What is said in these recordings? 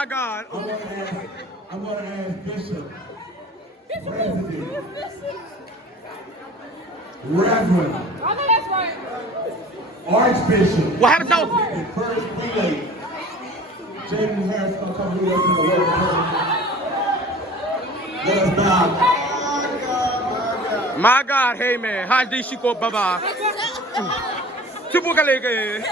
My God. I'm gonna ask Bishop, President, Reverend, Archbishop, What happened to and First Prelate, James Harris gonna come lead us in the word of prayer. Let us bow. My God, hey man. Hadi Shiko Baba. Tupukaleke.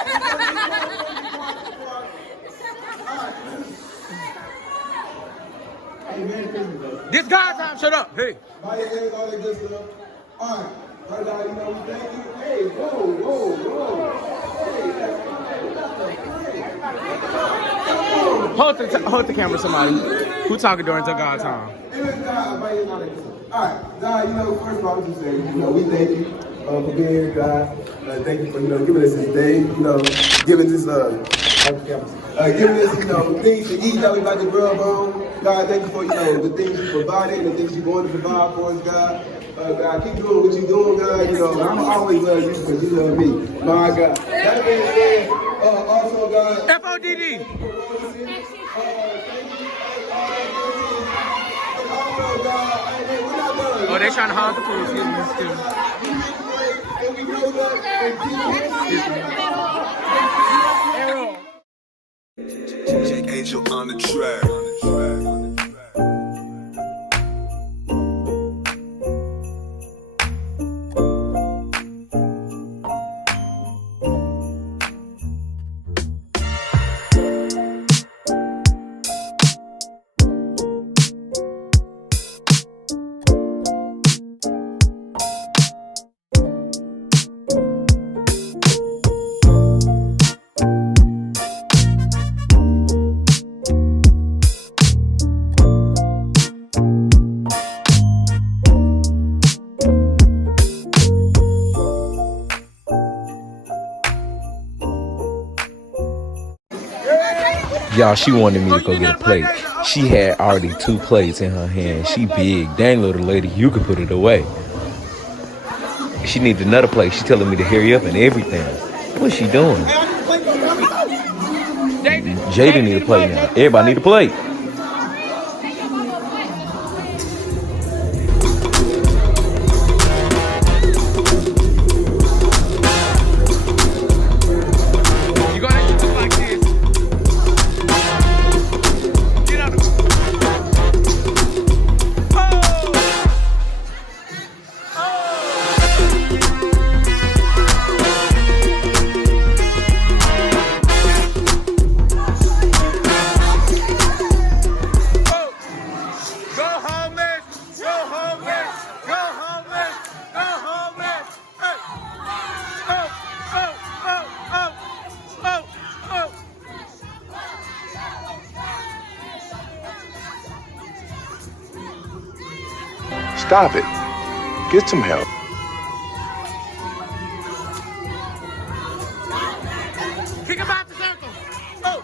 Hey, Merry Christmas, though. This guy time, shut up. Hey. All that good stuff. All right. Right now, you know, we thank you. Hey, whoa. Hold the camera, somebody. Who talking during the God time? All right, God, you know, first of all, I just say, you know, we thank you for being here, God. Thank you for, you know, giving us this day, you know, giving us, you know, things to eat that we about to grub on. God, thank you for, you know, the things you provided, the things you're going to provide for us, God. God, keep doing what you're doing, God. You know, I'm always love you because you love me. My God. That being said, also, God. FODD. Oh, they trying to hide the food. Excuse me. Jake Angel on the track. Y'all, she wanted me to go get a plate. She had already 2 plates in her hand. She big. Dang little lady, you could put it away. She needed another plate. She telling me to hurry up and everything. What's she doing? Jada need a plate now. Everybody need a plate. Stop it. Get some help. Kick him out the circle. Oh.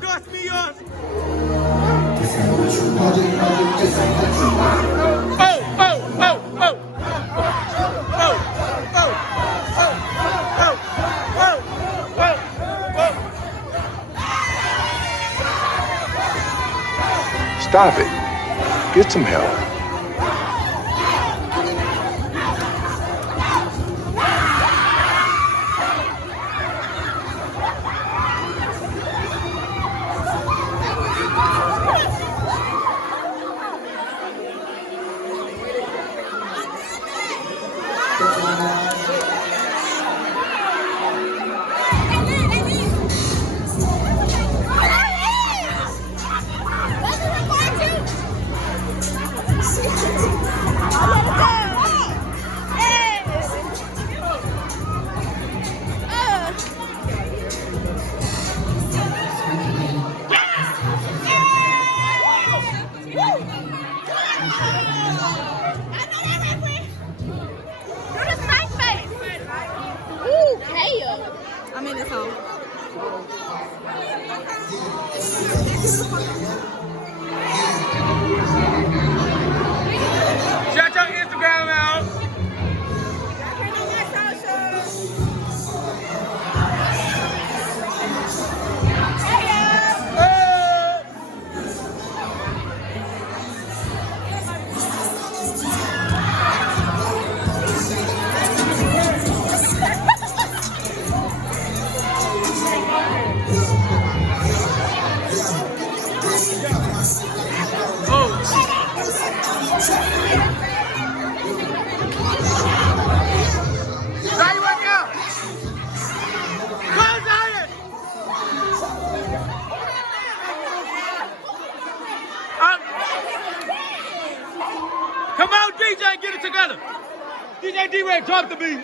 Dust me yours. Stop it. Get some help. Shout your Instagram out. Come on, DJ, get it together. DJ D-Ray, drop the beat.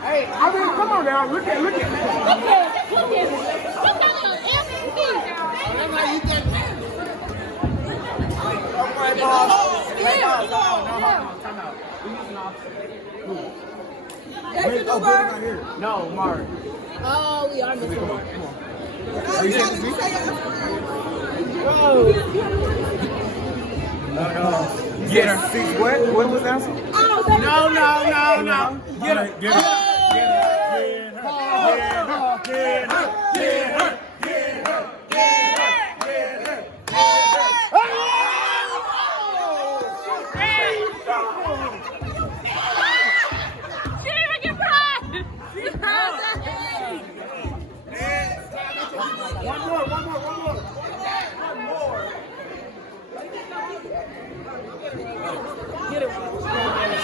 Hey, I mean, come on now, look at me. Look at me. Look at your MVP. That's how you get me. No, Mark. Oh, we are missing Mark. Are you saying me? Whoa. No. Get her. What? What was the answer? Oh, No. Get her. Get her.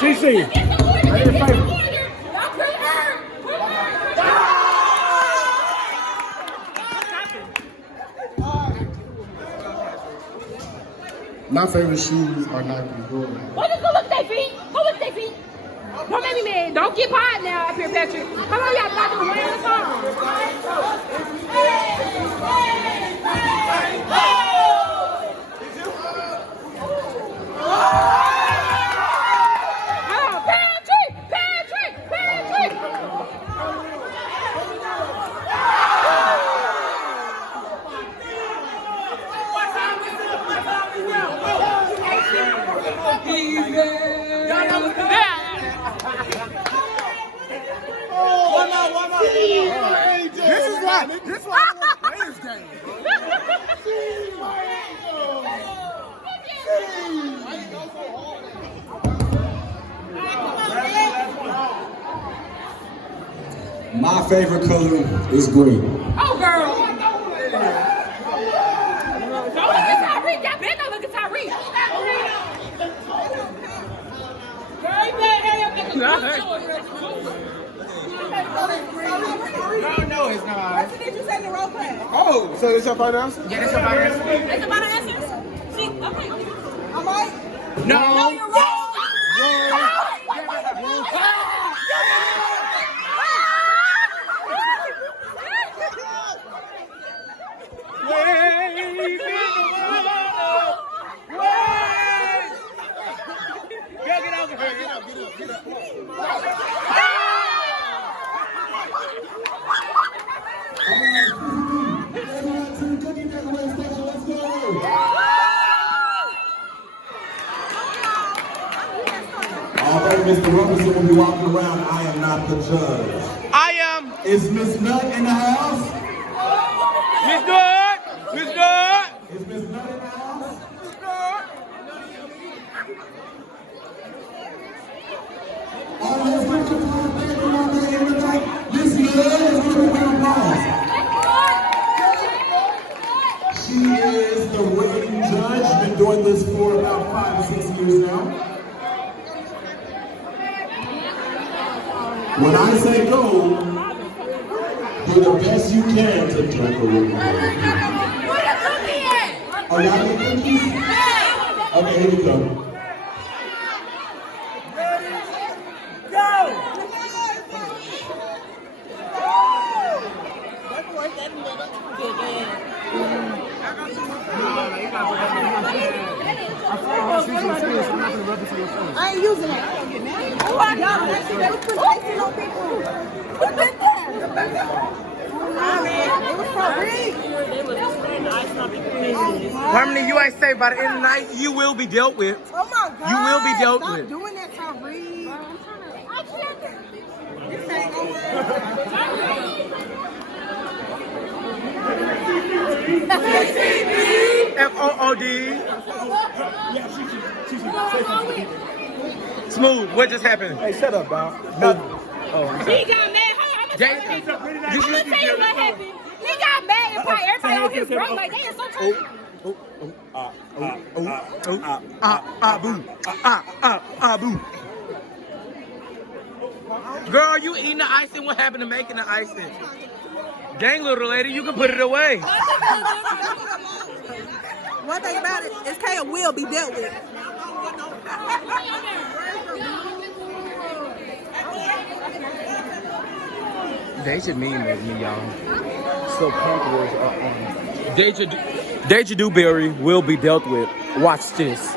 CC. My favorite shoes are Nike. What is go look at their feet? Go look at their feet. Don't make me mad. Don't get hot now up here, Patrick. How long y'all not doing wearing the song? This is why I don't want to play this game. My favorite color is green. Oh, girl. Don't look at Tyreek. Y'all better don't look at Tyreek. No, it's not. What did you say in the role play? Oh, so it's your final answer? Yeah, that's your final answer. It's the final answer? See, okay. I'm right. No. You're wrong. Mr. Robinson will be walking around. I am not the judge. I am. Is Miss Nut in the house? Miss Good. Miss Good. Is Miss Nut in the house? Miss Good. All those pictures on the table right there in the back. Miss Nut is going to be applause. doing this for about 5 or 6 years now. When I say go, do the best you can to drink a little. Oh, y'all need cookies? Okay, here we go. I ain't using it. Oh my God, that shit, they was putting icing on people. Who did that? I mean, it was for real. Harmony, you ain't say by the end of the night, you will be dealt with. Oh my God. You will be dealt Stop with. doing that, Tyree. I can't. This ain't gonna FOOD. Smooth, what just happened? Hey, shut up, dog. He got mad. I'm gonna tell you what happened. He got mad and probably everybody on his road like they are so Boo. Girl, you eating the icing? What happened to making the icing? Dang, little lady, you can put it away. One thing about it is Kaya will be dealt with. Deja mean with me, y'all. So conquerors are on. Deja Dewberry will be dealt with. Watch this.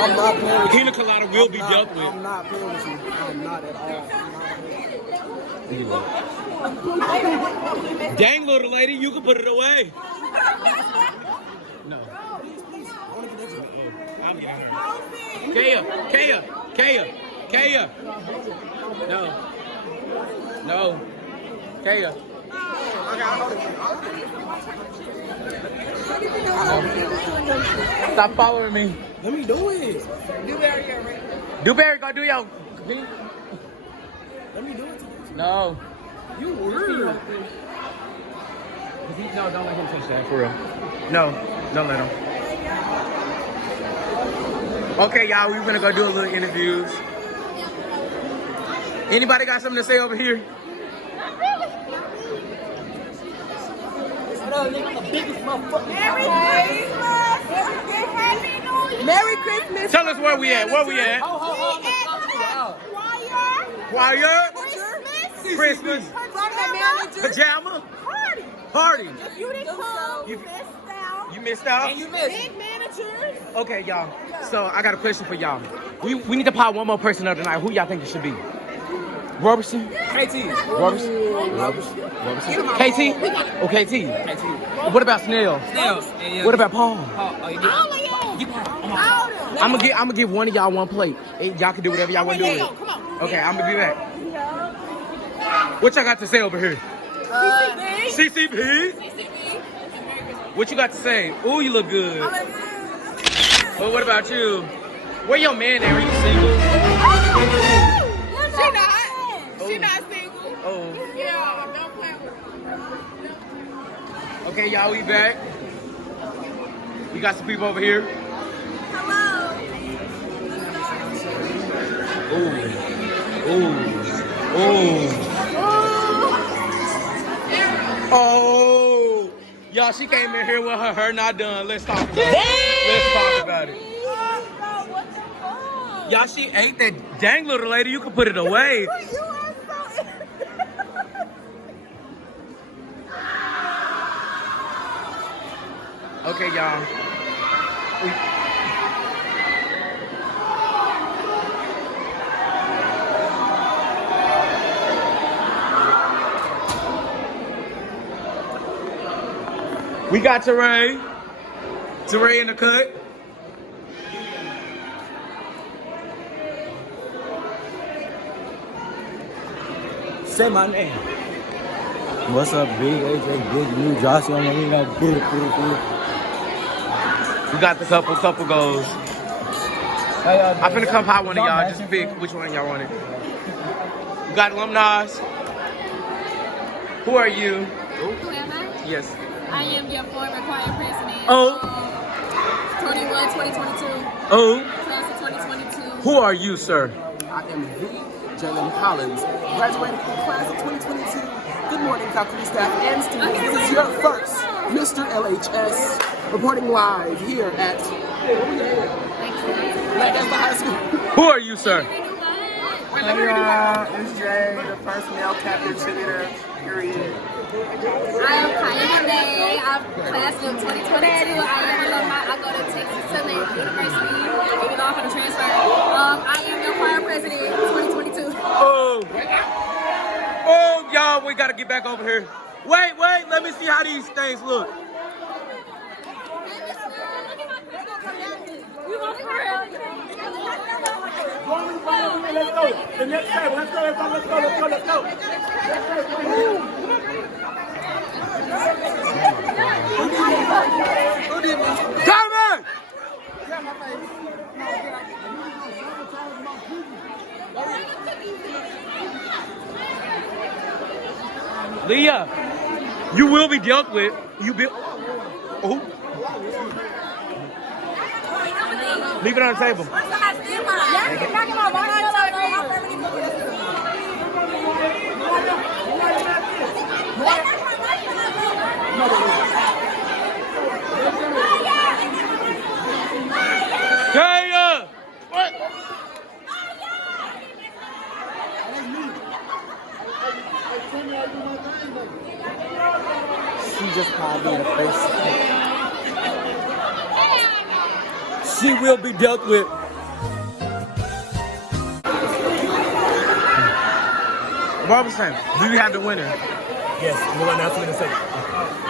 I'm not playing with you. Pina colada will be dealt with. I'm not playing with you. I'm not at all. Dang, little lady, you can put it away. No. Kaya. No. Kaya. Stop following me. Let me do it. Dewberry, go do your. Let me do it. No. You weird. No, don't let him touch that, for real. No, don't let him. Okay, y'all, we're gonna go do a little interviews. Anybody got something to say over here? Merry Christmas. Tell us where we at. Where we at? Choir. Christmas. Pajama. Party. If you didn't come, you missed out. You missed out? Big managers. Okay, y'all. So I got a question for y'all. We need to pile one more person up tonight. Who y'all think it should be? Robertson? KT. Robertson? KT? Oh, KT. What about Snell? What about Paul? I'm gonna give one of y'all one plate. Y'all can do whatever y'all want to do with it. Okay, I'm gonna be back. What y'all got to say over here? CCP? What you got to say? Ooh, you look good. Well, what about you? Where your man at? Are you single? She not single. Oh. Yeah, don't play with her. Okay, y'all, we back. We got some people over here. Hello. Oh, y'all, she came in here with her hair not done. Let's talk about it. Let's talk about it. Y'all, she ate that dang little lady. You can put it away. Okay, y'all. We got Teray. Teray in the cut. Say my name. What's up, Big AJ, Big New Josh? I'm gonna get it. We got the couple goals. I'm finna come pop one of y'all. Just pick which one y'all wanted. We got alumni. Who are you? Who am I? Yes. I am your former choir president. Oh. 21, 2022. Oh. Class of 2022. Who are you, sir? I am V. Jalen Collins, graduating from class of 2022. Good morning, faculty, staff, and students. This is your first Mr. LHS reporting live here at Lancaster High School. Who are you, sir? Hey y'all, it's Jay, the first male captain cheerleader, period. I am Kaya Day. I'm class of 2022. I am alumni. I go to Texas Southern University. Taking off on a transfer. I am your choir president 2022. Oh, y'all, we gotta get back over here. Wait, let me see how these things look. Let's go. The next table. Let's go. Carmen! Leah, you will be dealt with. Oh. Leave it on the table. Kaya! What? She just called me in the face. She will be dealt with. What was saying? Do you have the winner? Yes, we'll announce him in a second.